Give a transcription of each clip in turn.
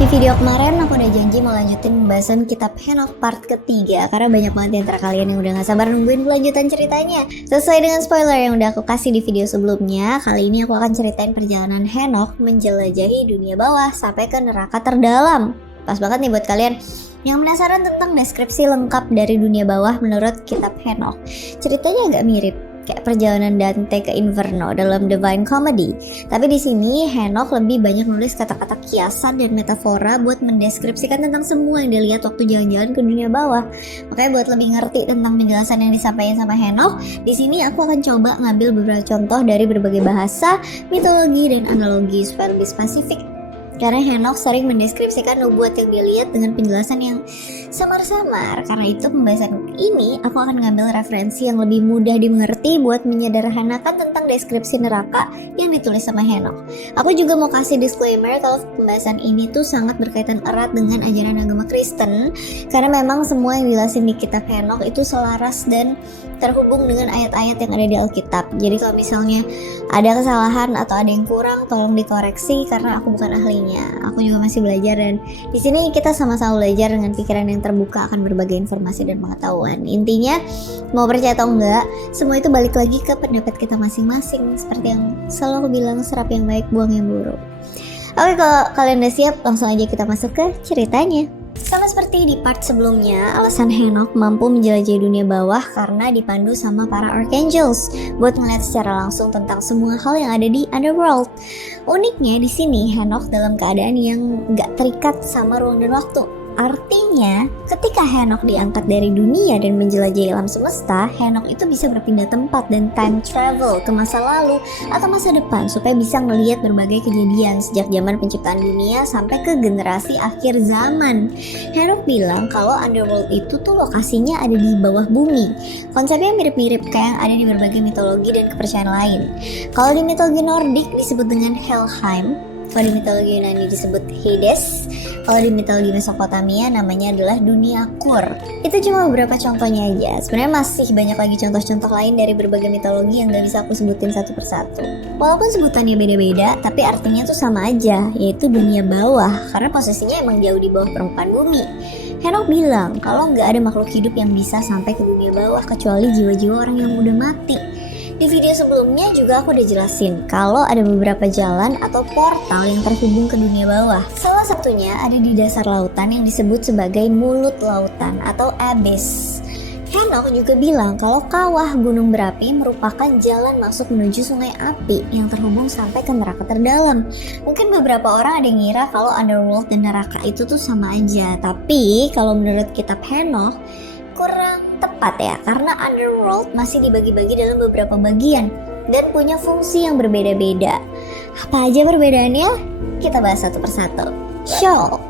Di video kemarin aku udah janji mau lanjutin pembahasan kitab Henokh part ketiga karena banyak banget di antara kalian yang udah gak sabar nungguin kelanjutan ceritanya. Sesuai dengan spoiler yang udah aku kasih di video sebelumnya, kali ini aku akan ceritain perjalanan Henokh menjelajahi dunia bawah sampai ke neraka terdalam. Pas banget nih buat kalian yang penasaran tentang deskripsi lengkap dari dunia bawah menurut kitab Henokh. Ceritanya agak mirip kayak perjalanan Dante ke Inferno dalam Divine Comedy. Tapi di sini Henokh lebih banyak nulis kata-kata kiasan dan metafora buat mendeskripsikan tentang semua yang dia lihat waktu jalan-jalan ke dunia bawah. Makanya buat lebih ngerti tentang penjelasan yang disampaikan sama Henokh, di sini aku akan coba ngambil beberapa contoh dari berbagai bahasa, mitologi dan analogi supaya lebih spesifik. Karena Henokh sering mendeskripsikan nubuat yang dia lihat dengan penjelasan yang samar-samar. Karena itu pembahasan ini aku akan ngambil referensi yang lebih mudah dimengerti buat menyederhanakan tentang deskripsi neraka yang ditulis sama Henokh. Aku juga mau kasih disclaimer kalau pembahasan ini tuh sangat berkaitan erat dengan ajaran agama Kristen. Karena memang semua yang dijelasin di kitab Henokh itu selaras dan terhubung dengan ayat-ayat yang ada di Alkitab. Jadi kalau misalnya ada kesalahan atau ada yang kurang, tolong dikoreksi karena aku bukan ahlinya. Aku juga masih belajar dan di sini kita sama-sama belajar dengan pikiran yang terbuka akan berbagai informasi dan pengetahuan. Intinya mau percaya atau enggak, semua itu balik lagi ke pendapat kita masing-masing. Seperti yang selalu aku bilang, serap yang baik, buang yang buruk. Oke, kalau kalian udah siap, langsung aja kita masuk ke ceritanya. Sama seperti di part sebelumnya, alasan Henokh mampu menjelajahi dunia bawah karena dipandu sama para archangels buat melihat secara langsung tentang semua hal yang ada di underworld. Uniknya di sini Henokh dalam keadaan yang gak terikat sama ruang dan waktu. Artinya, ketika Henokh diangkat dari dunia dan menjelajahi alam semesta, Henokh itu bisa berpindah tempat dan time travel ke masa lalu atau masa depan supaya bisa melihat berbagai kejadian sejak zaman penciptaan dunia sampai ke generasi akhir zaman. Henokh bilang kalau underworld itu tuh lokasinya ada di bawah bumi. Konsepnya mirip-mirip kayak yang ada di berbagai mitologi dan kepercayaan lain. Kalau di mitologi Nordik disebut dengan Helheim, kalau di mitologi Yunani disebut Hades, kalau di mitologi Mesopotamia namanya adalah dunia Kur. Itu cuma beberapa contohnya aja. Sebenarnya masih banyak lagi contoh-contoh lain dari berbagai mitologi yang gak bisa aku sebutin satu persatu. Walaupun sebutannya beda-beda, tapi artinya tuh sama aja, yaitu dunia bawah, karena posisinya emang jauh di bawah permukaan bumi. Henokh bilang kalau gak ada makhluk hidup yang bisa sampai ke dunia bawah kecuali jiwa-jiwa orang yang udah mati. Di video sebelumnya juga aku udah jelasin kalau ada beberapa jalan atau portal yang terhubung ke dunia bawah. Salah satunya ada di dasar lautan yang disebut sebagai mulut lautan atau abyss. Henokh juga bilang kalau kawah gunung berapi merupakan jalan masuk menuju sungai api yang terhubung sampai ke neraka terdalam. Mungkin beberapa orang ada yang ngira kalau underworld dan neraka itu tuh sama aja. Tapi kalau menurut kitab Henokh kurang tepat ya, karena underworld masih dibagi-bagi dalam beberapa bagian dan punya fungsi yang berbeda-beda. Apa aja perbedaannya? Kita bahas satu persatu. Sheol.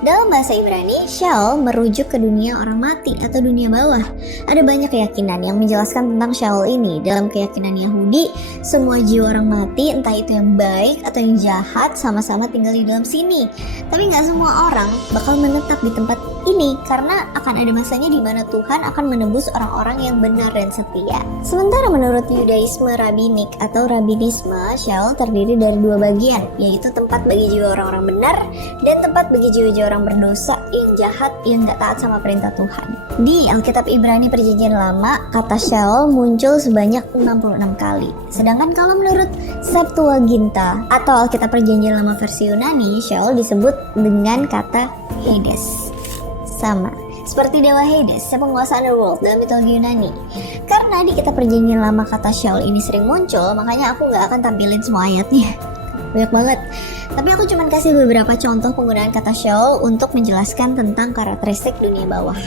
Dalam bahasa Ibrani, Sheol merujuk ke dunia orang mati atau dunia bawah. Ada banyak keyakinan yang menjelaskan tentang Sheol ini. Dalam keyakinan Yahudi, semua jiwa orang mati, entah itu yang baik atau yang jahat, sama-sama tinggal di dalam sini. Tapi nggak semua orang bakal menetap di tempat ini karena akan ada masanya di mana Tuhan akan menebus orang-orang yang benar dan setia. Sementara menurut Yudaisme Rabbinik atau Rabbinisme, Sheol terdiri dari dua bagian, yaitu tempat bagi jiwa orang-orang benar dan tempat bagi jiwa-jiwa orang berdosa yang jahat yang gak taat sama perintah Tuhan. Di Alkitab Ibrani Perjanjian Lama, kata Sheol muncul sebanyak 66 kali. Sedangkan kalau menurut Septuaginta atau Alkitab Perjanjian Lama versi Yunani, Sheol disebut dengan kata Hades. Sama seperti dewa Hades, penguasa underworld dalam mitologi Yunani. Karena di kitab Perjanjian Lama kata Sheol ini sering muncul, makanya aku gak akan tampilin semua ayatnya. Banyak banget. Tapi aku cuma kasih beberapa contoh penggunaan kata Sheol untuk menjelaskan tentang karakteristik dunia bawah.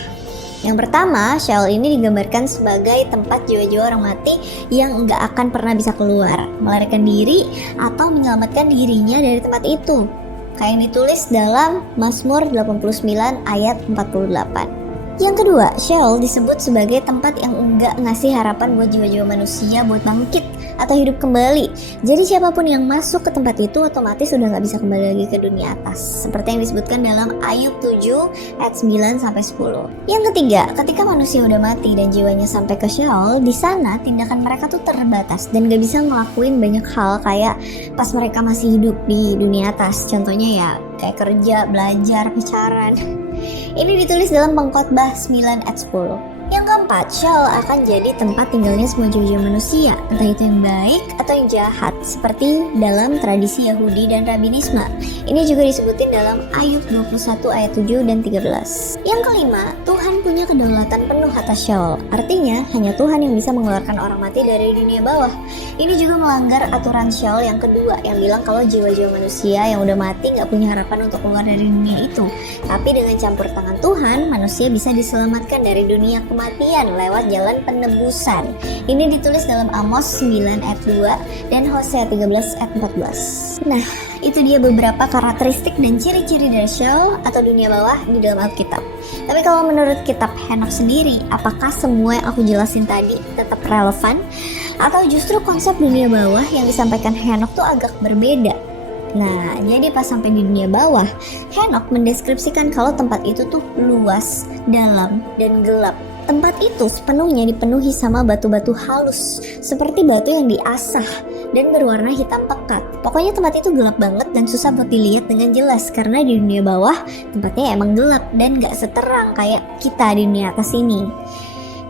Yang pertama, Sheol ini digambarkan sebagai tempat jiwa-jiwa orang mati yang nggak akan pernah bisa keluar, melarikan diri atau menyelamatkan dirinya dari tempat itu. Kayak yang ditulis dalam Mazmur 89 ayat 48. Yang kedua, Sheol disebut sebagai tempat yang enggak ngasih harapan buat jiwa-jiwa manusia buat bangkit atau hidup kembali. Jadi siapapun yang masuk ke tempat itu otomatis udah nggak bisa kembali lagi ke dunia atas. Seperti yang disebutkan dalam Ayub 7 ayat 9 sampai 10. Yang ketiga, ketika manusia udah mati dan jiwanya sampai ke Sheol, di sana tindakan mereka tuh terbatas dan gak bisa ngelakuin banyak hal kayak pas mereka masih hidup di dunia atas. Contohnya ya kayak kerja, belajar, pacaran. Ini ditulis dalam Pengkhotbah 9 ayat 10. Yang keempat, Sheol akan jadi tempat tinggalnya semua jiwa-jiwa manusia, entah itu yang baik atau yang jahat, seperti dalam tradisi Yahudi dan Rabbinisme. Ini juga disebutin dalam Ayub 21 ayat 7 dan 13. Yang kelima, Tuhan punya kedaulatan penuh atas Sheol. Artinya, hanya Tuhan yang bisa mengeluarkan orang mati dari dunia bawah. Ini juga melanggar aturan Sheol yang kedua, yang bilang kalau jiwa-jiwa manusia yang udah mati gak punya harapan untuk keluar dari dunia itu. Tapi dengan campur tangan Tuhan, manusia bisa diselamatkan dari dunia kematian lewat jalan penebusan. Ini ditulis dalam Amos 9 ayat 2 dan Hosea 13 ayat 14. Nah, itu dia beberapa karakteristik dan ciri-ciri dari Sheol atau dunia bawah di dalam Alkitab. Tapi kalau menurut kitab Henokh sendiri, apakah semua yang aku jelasin tadi tetap relevan? Atau justru konsep dunia bawah yang disampaikan Henokh tuh agak berbeda? Nah, jadi pas sampai di dunia bawah, Henokh mendeskripsikan kalau tempat itu tuh luas, dalam, dan gelap. Tempat itu sepenuhnya dipenuhi sama batu-batu halus, seperti batu yang diasah dan berwarna hitam pekat. Pokoknya tempat itu gelap banget dan susah buat dilihat dengan jelas, karena di dunia bawah tempatnya emang gelap dan gak seterang kayak kita di dunia atas ini.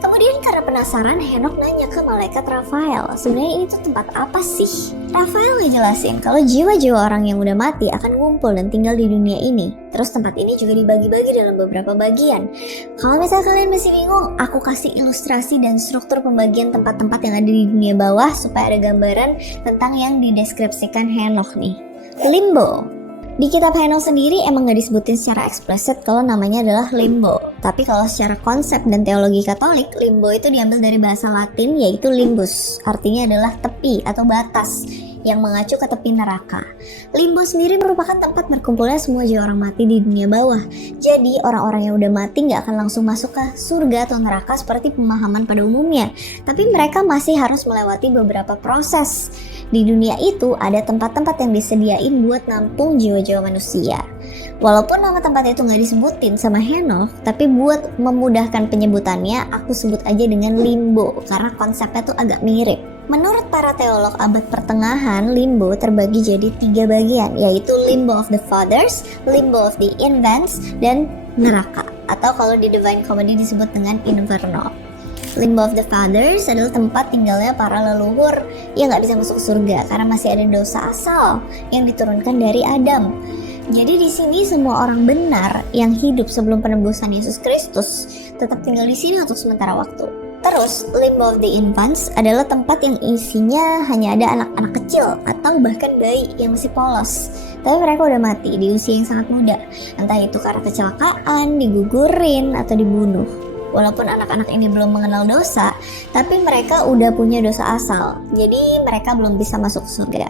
Kemudian karena penasaran, Henokh nanya ke malaikat Rafael, sebenarnya ini tuh tempat apa sih? Rafael ngejelasin kalau jiwa-jiwa orang yang udah mati akan ngumpul dan tinggal di dunia ini. Terus tempat ini juga dibagi-bagi dalam beberapa bagian. Kalau misalnya kalian masih bingung, aku kasih ilustrasi dan struktur pembagian tempat-tempat yang ada di dunia bawah supaya ada gambaran tentang yang dideskripsikan Henokh nih. Limbo. Di kitab Henokh sendiri emang gak disebutin secara eksplisit kalau namanya adalah limbo. Tapi kalau secara konsep dan teologi Katolik, limbo itu diambil dari bahasa Latin yaitu limbus. Artinya adalah tepi atau batas yang mengacu ke tepi neraka. Limbo sendiri merupakan tempat berkumpulnya semua jiwa orang mati di dunia bawah. Jadi orang-orang yang udah mati gak akan langsung masuk ke surga atau neraka seperti pemahaman pada umumnya. Tapi mereka masih harus melewati beberapa proses. Di dunia itu ada tempat-tempat yang disediain buat nampung jiwa-jiwa manusia. Walaupun nama tempat itu gak disebutin sama Henokh, tapi buat memudahkan penyebutannya, aku sebut aja dengan limbo karena konsepnya tuh agak mirip. Menurut para teolog abad pertengahan, limbo terbagi jadi 3 bagian, yaitu limbo of the fathers, limbo of the infants, dan neraka, atau kalau di Divine Comedy disebut dengan inferno. Limbo of the fathers adalah tempat tinggalnya para leluhur yang gak bisa masuk surga karena masih ada dosa asal yang diturunkan dari Adam. Jadi di sini semua orang benar yang hidup sebelum penebusan Yesus Kristus tetap tinggal di sini untuk sementara waktu. Terus, limbo of the infants adalah tempat yang isinya hanya ada anak-anak kecil atau bahkan bayi yang masih polos. Tapi mereka udah mati di usia yang sangat muda, entah itu karena kecelakaan, digugurin, atau dibunuh. Walaupun anak-anak ini belum mengenal dosa, tapi mereka udah punya dosa asal, jadi mereka belum bisa masuk surga.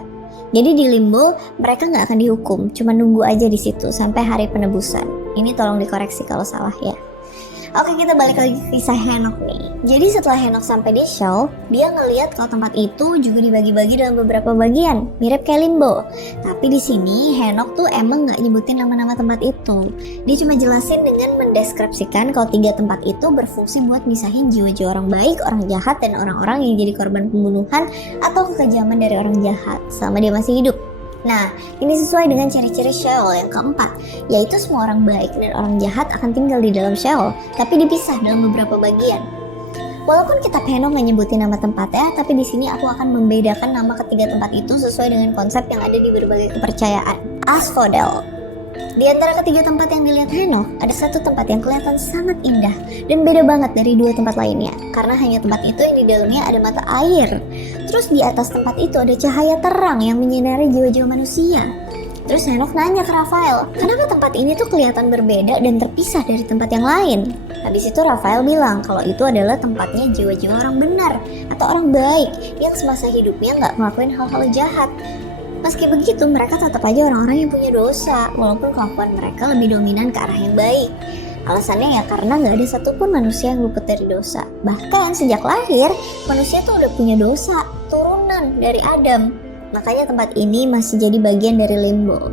Jadi di limbo, mereka nggak akan dihukum, cuma nunggu aja di situ sampai hari penebusan. Ini tolong dikoreksi kalau salah ya. Oke, kita balik lagi ke kisah Henokh nih. Jadi setelah Henokh sampai di Sheol, dia ngelihat kalau tempat itu juga dibagi-bagi dalam beberapa bagian, mirip kayak limbo. Tapi di sini Henokh tuh emang nggak nyebutin nama-nama tempat itu. Dia cuma jelasin dengan mendeskripsikan kalau 3 tempat itu berfungsi buat misahin jiwa-jiwa orang baik, orang jahat, dan orang-orang yang jadi korban pembunuhan atau kekejaman dari orang jahat selama dia masih hidup. Nah, ini sesuai dengan ciri-ciri Sheol yang keempat, yaitu semua orang baik dan orang jahat akan tinggal di dalam Sheol, tapi dipisah dalam beberapa bagian. Walaupun kitab Henokh nggak nyebutin nama tempatnya, tapi di sini aku akan membedakan nama ketiga tempat itu sesuai dengan konsep yang ada di berbagai kepercayaan. Asphodel. Di antara ketiga tempat yang dilihat Henokh, ada satu tempat yang kelihatan sangat indah dan beda banget dari 2 tempat lainnya, karena hanya tempat itu yang di dalamnya ada mata air. Terus di atas tempat itu ada cahaya terang yang menyinari jiwa-jiwa manusia. Terus Henokh nanya ke Rafael, kenapa tempat ini tuh kelihatan berbeda dan terpisah dari tempat yang lain? Habis itu Rafael bilang kalau itu adalah tempatnya jiwa-jiwa orang benar atau orang baik yang semasa hidupnya nggak ngelakuin hal-hal jahat. Meski begitu, mereka tetap aja orang-orang yang punya dosa, walaupun kelakuan mereka lebih dominan ke arah yang baik. Alasannya ya karena nggak ada satupun manusia yang luput dari dosa. Bahkan sejak lahir, manusia tuh udah punya dosa, turunan dari Adam. Makanya tempat ini masih jadi bagian dari limbo.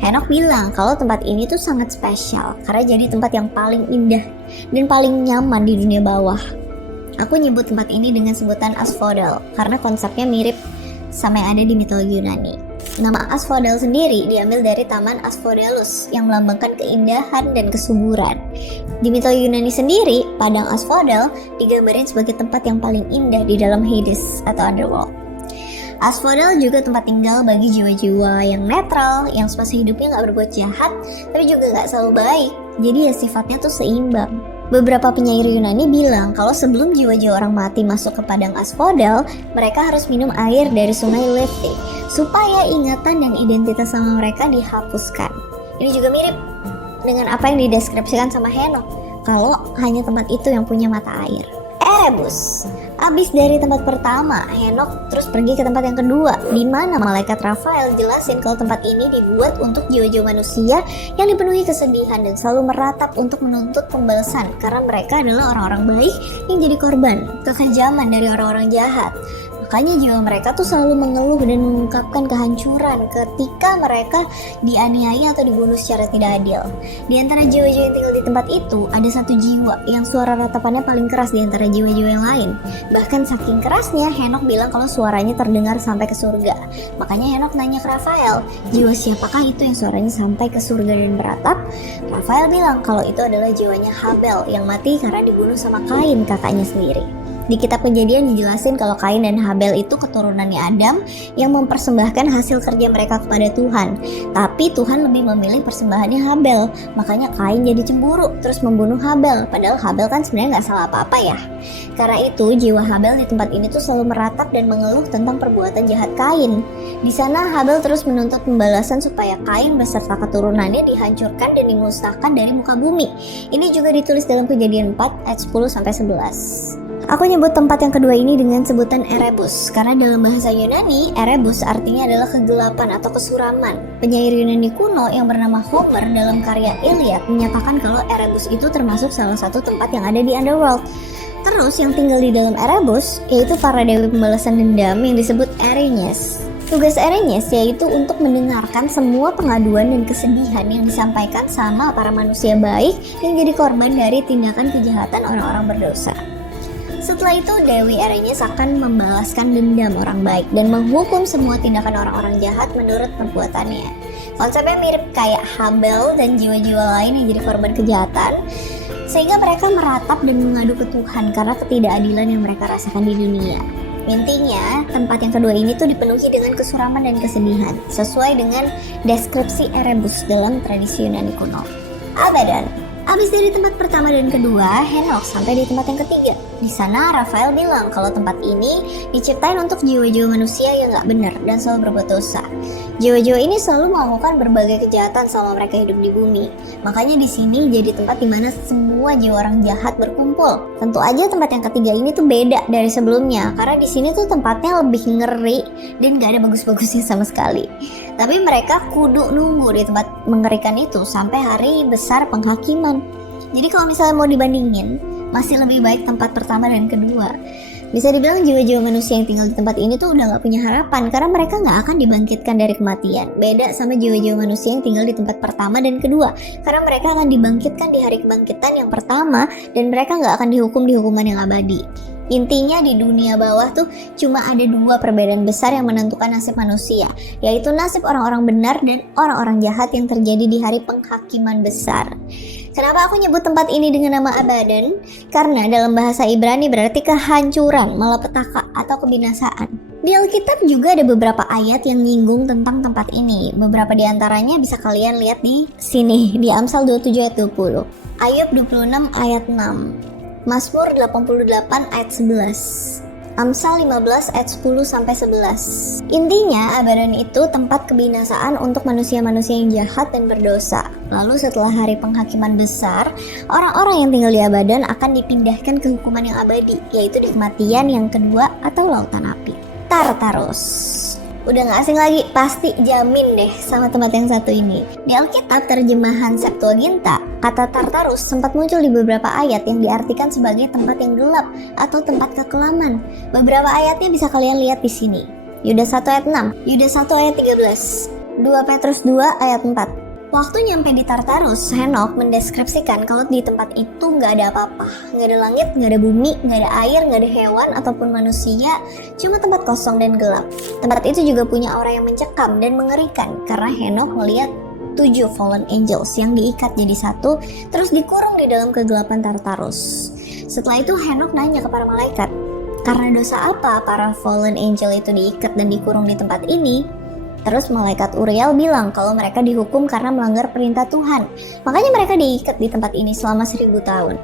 Henok bilang kalau tempat ini tuh sangat spesial karena jadi tempat yang paling indah dan paling nyaman di dunia bawah. Aku nyebut tempat ini dengan sebutan Asphodel karena konsepnya mirip sama yang ada di mitologi Yunani. Nama Asphodel sendiri diambil dari Taman Asphodelus yang melambangkan keindahan dan kesuburan. Di mitologi Yunani sendiri, padang Asphodel digambarin sebagai tempat yang paling indah di dalam Hades atau Underworld. Asphodel juga tempat tinggal bagi jiwa-jiwa yang netral, yang semasa hidupnya gak berbuat jahat, tapi juga gak selalu baik. Jadi ya sifatnya tuh seimbang. Beberapa penyair Yunani bilang kalau sebelum jiwa-jiwa orang mati masuk ke padang Asphodel, mereka harus minum air dari sungai Lethe supaya ingatan dan identitas sama mereka dihapuskan. Ini juga mirip dengan apa yang dideskripsikan sama Henok, kalau hanya tempat itu yang punya mata air. Erebus. Abis dari tempat pertama, Henok terus pergi ke tempat yang kedua, di mana malaikat Rafael jelasin kalau tempat ini dibuat untuk jiwa-jiwa manusia yang dipenuhi kesedihan dan selalu meratap untuk menuntut pembalasan karena mereka adalah orang-orang baik yang jadi korban kekejaman dari orang-orang jahat. Makanya jiwa mereka tuh selalu mengeluh dan mengungkapkan kehancuran ketika mereka dianiaya atau dibunuh secara tidak adil. Di antara jiwa-jiwa yang tinggal di tempat itu, ada satu jiwa yang suara ratapannya paling keras di antara jiwa-jiwa yang lain. Bahkan saking kerasnya, Henok bilang kalau suaranya terdengar sampai ke surga. Makanya Henok nanya ke Rafael, jiwa siapakah itu yang suaranya sampai ke surga dan beratap? Rafael bilang kalau itu adalah jiwanya Habel yang mati karena dibunuh sama Kain, kakaknya sendiri. Di kitab Kejadian dijelasin kalau Kain dan Habel itu keturunannya Adam yang mempersembahkan hasil kerja mereka kepada Tuhan. Tapi Tuhan lebih memilih persembahannya Habel. Makanya Kain jadi cemburu terus membunuh Habel. Padahal Habel kan sebenarnya gak salah apa-apa ya. Karena itu jiwa Habel di tempat ini tuh selalu meratap dan mengeluh tentang perbuatan jahat Kain. Di sana Habel terus menuntut pembalasan supaya Kain beserta keturunannya dihancurkan dan dimusnahkan dari muka bumi. Ini juga ditulis dalam Kejadian 4 ayat 10-11. Aku nyebut tempat yang kedua ini dengan sebutan Erebus karena dalam bahasa Yunani, Erebus artinya adalah kegelapan atau kesuraman. Penyair Yunani kuno yang bernama Homer dalam karya Iliad menyatakan kalau Erebus itu termasuk salah satu tempat yang ada di Underworld. Terus yang tinggal di dalam Erebus yaitu para dewi pembalasan dendam yang disebut Erinyes. Tugas Erinyes yaitu untuk mendengarkan semua pengaduan dan kesedihan yang disampaikan sama para manusia baik yang jadi korban dari tindakan kejahatan orang-orang berdosa. Setelah itu Dewi Erinyes akan membalaskan dendam orang baik dan menghukum semua tindakan orang-orang jahat menurut perbuatannya. Konsepnya mirip kayak Habel dan jiwa-jiwa lain yang jadi korban kejahatan, sehingga mereka meratap dan mengadu ke Tuhan karena ketidakadilan yang mereka rasakan di dunia. Intinya, tempat yang kedua ini tuh dipenuhi dengan kesuraman dan kesedihan, sesuai dengan deskripsi Erebus dalam tradisi Yunani kuno. Abadan. Abis dari tempat pertama dan kedua, Henok sampai di tempat yang ketiga. Di sana Rafael bilang kalau tempat ini diciptain untuk jiwa-jiwa manusia yang gak benar dan selalu berbuat dosa. Jiwa-jiwa ini selalu melakukan berbagai kejahatan selama mereka hidup di bumi. Makanya di sini jadi tempat dimana semua jiwa orang jahat berkumpul. Tentu aja tempat yang ketiga ini tuh beda dari sebelumnya karena di sini tuh tempatnya lebih ngeri dan gak ada bagus-bagusnya sama sekali. Tapi mereka kudu nunggu di tempat mengerikan itu sampai hari besar penghakiman. Jadi kalau misalnya mau dibandingin, masih lebih baik tempat pertama dan kedua. Bisa dibilang jiwa-jiwa manusia yang tinggal di tempat ini tuh udah gak punya harapan karena mereka gak akan dibangkitkan dari kematian. Beda sama jiwa-jiwa manusia yang tinggal di tempat pertama dan kedua karena mereka akan dibangkitkan di hari kebangkitan yang pertama dan mereka gak akan dihukum di hukuman yang abadi. Intinya di dunia bawah tuh cuma ada dua perbedaan besar yang menentukan nasib manusia, yaitu nasib orang-orang benar dan orang-orang jahat yang terjadi di hari penghakiman besar. Kenapa aku nyebut tempat ini dengan nama Abadan? Karena dalam bahasa Ibrani berarti kehancuran, malapetaka atau kebinasaan. Di Alkitab juga ada beberapa ayat yang nyinggung tentang tempat ini. Beberapa di antaranya bisa kalian lihat di sini, di Amsal 27 ayat 20, Ayub 26 ayat 6, Mazmur 88 ayat 11, Amsal 15 ayat 10-11. Intinya Abadan itu tempat kebinasaan untuk manusia-manusia yang jahat dan berdosa. Lalu setelah hari penghakiman besar, orang-orang yang tinggal di Abadan akan dipindahkan ke hukuman yang abadi, yaitu di kematian yang kedua atau lautan api. Tartarus. Udah gak asing lagi, pasti jamin deh sama tempat yang satu ini. Di Alkitab terjemahan Septuaginta, kata Tartarus sempat muncul di beberapa ayat yang diartikan sebagai tempat yang gelap atau tempat kekelaman. Beberapa ayatnya bisa kalian lihat di sini. Yuda 1 ayat 6, Yuda 1 ayat 13, 2 Petrus 2 ayat 4. Waktu nyampe di Tartarus, Henokh mendeskripsikan kalau di tempat itu nggak ada apa-apa. Nggak ada langit, nggak ada bumi, nggak ada air, nggak ada hewan ataupun manusia, cuma tempat kosong dan gelap. Tempat itu juga punya aura yang mencekam dan mengerikan karena Henokh melihat 7 fallen angels yang diikat jadi satu, terus dikurung di dalam kegelapan Tartarus. Setelah itu Henokh nanya ke para malaikat, karena dosa apa para fallen angel itu diikat dan dikurung di tempat ini? Terus malaikat Uriel bilang kalau mereka dihukum karena melanggar perintah Tuhan. Makanya mereka diikat di tempat ini selama 1000 tahun.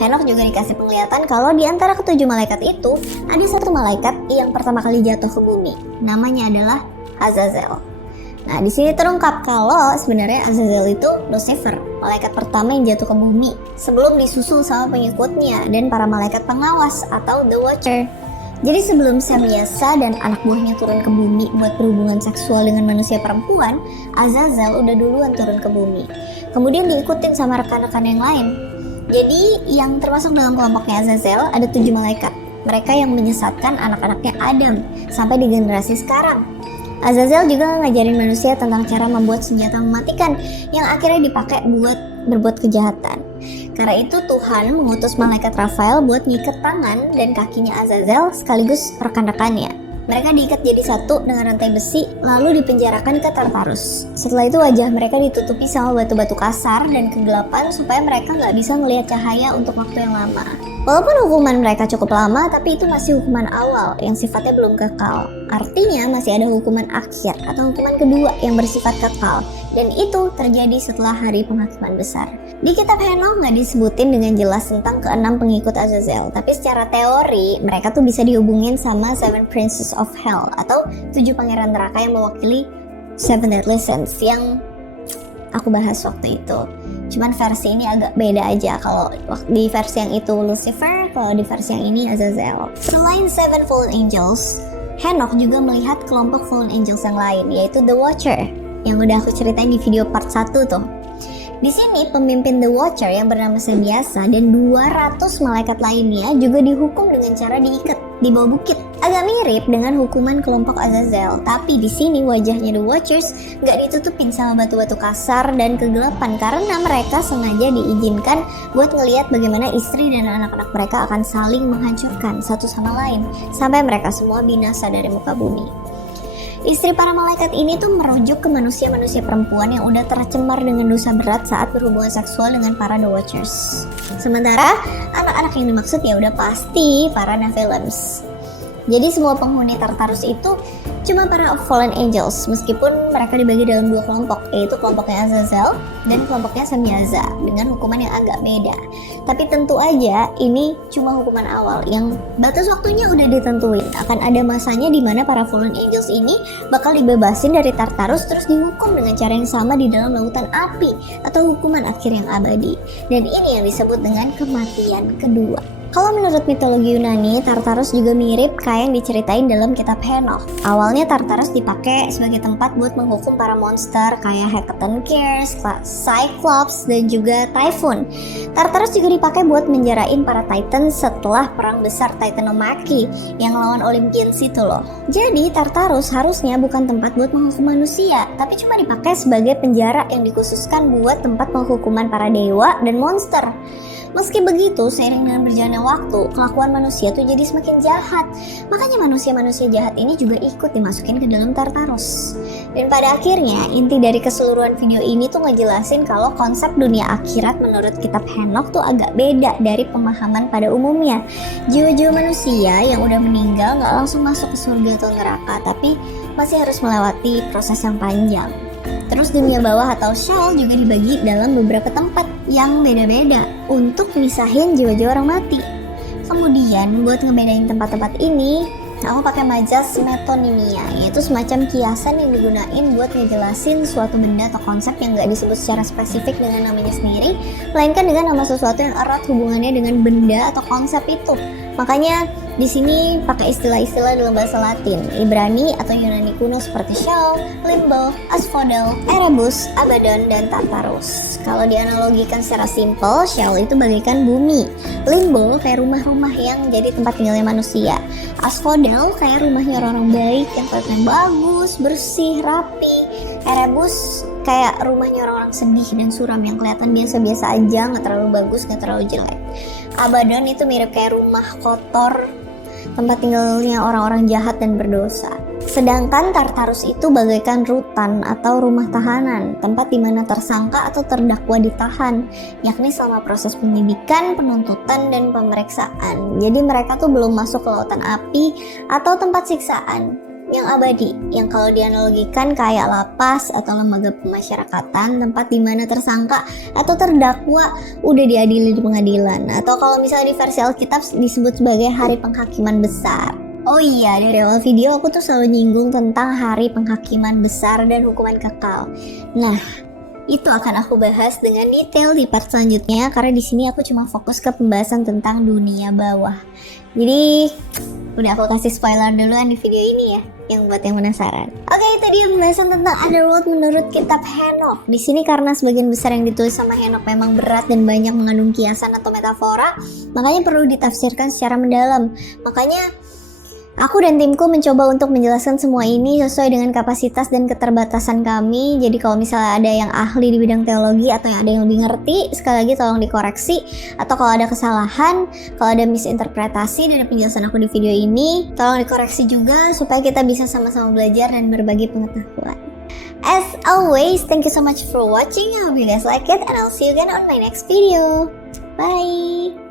Henokh juga dikasih penglihatan kalau di antara ketujuh malaikat itu ada satu malaikat yang pertama kali jatuh ke bumi. Namanya adalah Azazel. Nah, di sini terungkap kalau sebenarnya Azazel itu Lucifer, malaikat pertama yang jatuh ke bumi sebelum disusul sama pengikutnya dan para malaikat pengawas atau The Watcher. Jadi sebelum Semyasa dan anak buahnya turun ke bumi buat berhubungan seksual dengan manusia perempuan, Azazel udah duluan turun ke bumi. Kemudian diikutin sama rekan-rekan yang lain. Jadi yang termasuk dalam kelompoknya Azazel ada 7 malaikat. Mereka yang menyesatkan anak-anaknya Adam sampai di generasi sekarang. Azazel juga ngajarin manusia tentang cara membuat senjata mematikan yang akhirnya dipakai buat berbuat kejahatan. Karena itu Tuhan mengutus malaikat Rafael buat ngikat tangan dan kakinya Azazel sekaligus rekan-rekannya. Mereka diikat jadi satu dengan rantai besi lalu dipenjarakan ke Tartarus. Setelah itu wajah mereka ditutupi sama batu-batu kasar dan kegelapan supaya mereka nggak bisa melihat cahaya untuk waktu yang lama. Walaupun hukuman mereka cukup lama, tapi itu masih hukuman awal yang sifatnya belum kekal. Artinya masih ada hukuman akhir atau hukuman kedua yang bersifat kekal. Dan itu terjadi setelah hari penghakiman besar. Di kitab Henokh nggak disebutin dengan jelas tentang keenam pengikut Azazel, tapi secara teori mereka tuh bisa dihubungin sama Seven Princes of Hell atau 7 pangeran neraka yang mewakili Seven Deadly Sins yang aku bahas waktu itu. Cuman versi ini agak beda aja. Kalau di versi yang itu Lucifer, kalau di versi yang ini Azazel. Selain Seven Fallen Angels, Henokh juga melihat kelompok Fallen Angels yang lain, yaitu The Watcher yang udah aku ceritain di video part 1 tuh. Di sini pemimpin The Watcher yang bernama Semyasa dan 200 malaikat lainnya juga dihukum dengan cara diikat di bawah bukit. Agak mirip dengan hukuman kelompok Azazel, tapi di sini wajahnya The Watchers nggak ditutupin sama batu-batu kasar dan kegelapan karena mereka sengaja diizinkan buat ngelihat bagaimana istri dan anak-anak mereka akan saling menghancurkan satu sama lain sampai mereka semua binasa dari muka bumi. Istri para malaikat ini tuh merujuk ke manusia-manusia perempuan yang udah tercemar dengan dosa berat saat berhubungan seksual dengan para The Watchers. Sementara anak-anak yang dimaksud ya udah pasti para Nephilims. Jadi semua penghuni Tartarus itu cuma para fallen angels, meskipun mereka dibagi dalam 2 kelompok, yaitu kelompoknya Azazel dan kelompoknya Semyasa dengan hukuman yang agak beda. Tapi tentu aja ini cuma hukuman awal yang batas waktunya udah ditentuin. Akan ada masanya di mana para fallen angels ini bakal dibebasin dari Tartarus terus dihukum dengan cara yang sama di dalam lautan api atau hukuman akhir yang abadi. Dan ini yang disebut dengan kematian kedua. Kalau menurut mitologi Yunani, Tartarus juga mirip kayak yang diceritain dalam kitab Henokh. Awalnya Tartarus dipakai sebagai tempat buat menghukum para monster kayak Hecatoncheires, Cyclops, dan juga Typhon. Tartarus juga dipakai buat menjarain para Titan setelah perang besar Titanomachy yang lawan Olympians itu loh. Jadi Tartarus harusnya bukan tempat buat menghukum manusia, tapi cuma dipakai sebagai penjara yang dikhususkan buat tempat penghukuman para dewa dan monster. Meski begitu, seiring dengan berjalannya waktu, kelakuan manusia tuh jadi semakin jahat. Makanya manusia-manusia jahat ini juga ikut dimasukin ke dalam Tartarus. Dan pada akhirnya, inti dari keseluruhan video ini tuh ngejelasin kalau konsep dunia akhirat menurut kitab Henokh tuh agak beda dari pemahaman pada umumnya. Jiwa-jiwa manusia yang udah meninggal gak langsung masuk ke surga atau neraka, tapi masih harus melewati proses yang panjang. Terus dunia bawah atau Sheol juga dibagi dalam beberapa tempat yang beda-beda untuk misahin jiwa-jiwa orang mati. Kemudian buat ngebedain tempat-tempat ini, aku pakai majas metonimia, yaitu semacam kiasan yang digunain buat ngejelasin suatu benda atau konsep yang gak disebut secara spesifik dengan namanya sendiri, melainkan dengan nama sesuatu yang erat hubungannya dengan benda atau konsep itu. Makanya Di sini pakai istilah-istilah dalam bahasa Latin, Ibrani atau Yunani kuno seperti Sheol, Limbo, Asphodel, Erebus, Abaddon, dan Tartarus. Kalau dianalogikan secara simpel, Sheol itu bagaikan bumi, Limbo kayak rumah-rumah yang jadi tempat tinggalnya manusia, Asphodel kayak rumahnya orang-orang baik yang kelihatan bagus, bersih, rapi, Erebus kayak rumahnya orang-orang sedih dan suram yang kelihatan biasa-biasa aja, nggak terlalu bagus, nggak terlalu jelek. Abaddon itu mirip kayak rumah kotor, tempat tinggalnya orang-orang jahat dan berdosa. Sedangkan Tartarus itu bagaikan rutan atau rumah tahanan, tempat di mana tersangka atau terdakwa ditahan, yakni selama proses penyidikan, penuntutan, dan pemeriksaan. Jadi mereka tuh belum masuk ke lautan api atau tempat siksaan yang abadi, yang kalau dianalogikan kayak lapas atau lembaga pemasyarakatan, tempat di mana tersangka atau terdakwa udah diadili di pengadilan, atau kalau misalnya di versi Alkitab disebut sebagai hari penghakiman besar. Oh iya, dari awal video aku tuh selalu nyinggung tentang hari penghakiman besar dan hukuman kekal. Nah, itu akan aku bahas dengan detail di part selanjutnya, karena di sini aku cuma fokus ke pembahasan tentang dunia bawah. Jadi udah aku kasih spoiler duluan di video ini ya, yang buat yang penasaran. Oke, itu dia pembahasan tentang Otherworld menurut kitab Henokh. Di sini karena sebagian besar yang ditulis sama Henokh memang berat dan banyak mengandung kiasan atau metafora, makanya perlu ditafsirkan secara mendalam. Makanya aku dan timku mencoba untuk menjelaskan semua ini sesuai dengan kapasitas dan keterbatasan kami. Jadi kalau misalnya ada yang ahli di bidang teologi atau yang ada yang lebih ngerti, sekali lagi tolong dikoreksi. Atau kalau ada kesalahan, kalau ada misinterpretasi dari penjelasan aku di video ini, tolong dikoreksi juga supaya kita bisa sama-sama belajar dan berbagi pengetahuan. As always, thank you so much for watching. I hope you guys like it and I'll see you again on my next video. Bye!